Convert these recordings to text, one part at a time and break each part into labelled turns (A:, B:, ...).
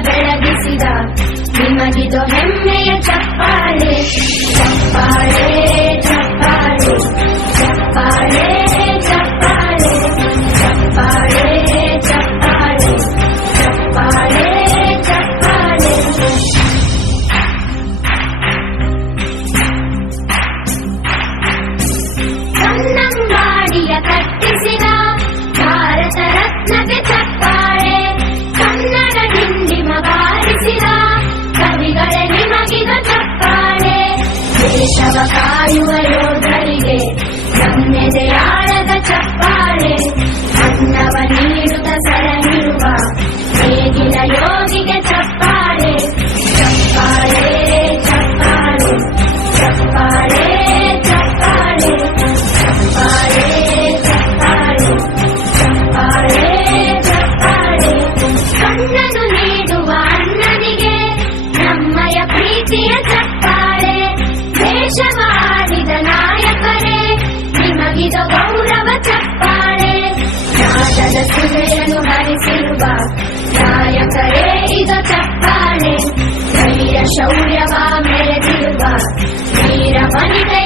A: ಬೆಳಗಿಸಿದ ನಿಮಗಿದು ಹೆಮ್ಮೆಯ ಚಪ್ಪಾಳೆ ಚಪ್ಪಾಳೆ ಚಪ್ಪಾಳೆ ಚಪ್ಪಾಳೆ ಚಪ್ಪಾಳೆ ಚಪ್ಪಾಳೆ ಚಪ್ಪಾಳೆ ಚಪ್ಪಾಳೆ ಚಪ್ಪಾಳೆ ಕನ್ನಂಬಾಡಿಯ ಕಟ್ಟಿಸಿದ ಭಾರತ ರತ್ನ ದೇಶವ ಕಾಯುವ ಯೋಧರಿಗೆ ನಮ್ಮೆದೆಯಾಳದ ಚಪ್ಪಾಳೆ. ಅನ್ನವ ನೀರು శౌర్యమా మెరచిలువా వీరమణిత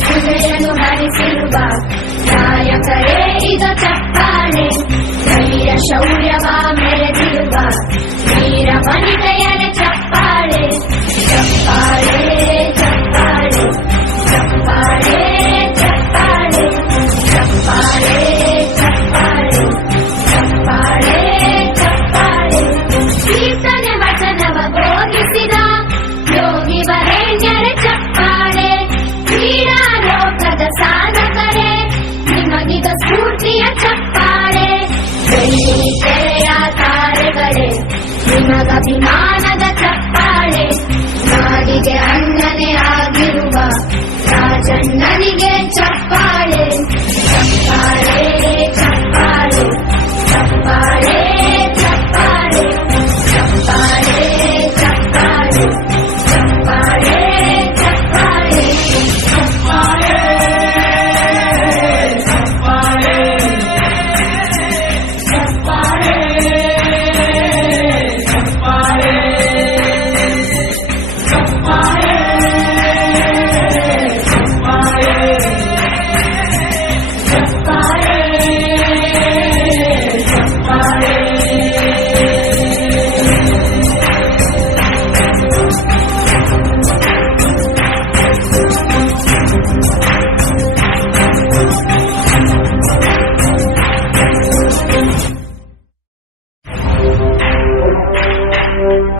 A: ಹಸುರೆಯನ್ನು ಹರಿಸಿರುವ ನಾಯಕರೇ ಇದು ಚಪ್ಪಾಳೆ ಧೈರ್ಯ ಶೌರ್ಯವ ಮೆರೆದಿರುವ ವೀರ ವನಿತೆಯರ ಚ ಜಯ ತಾರೆಗಳೇ ನಿಮಗಭಿಮಾನ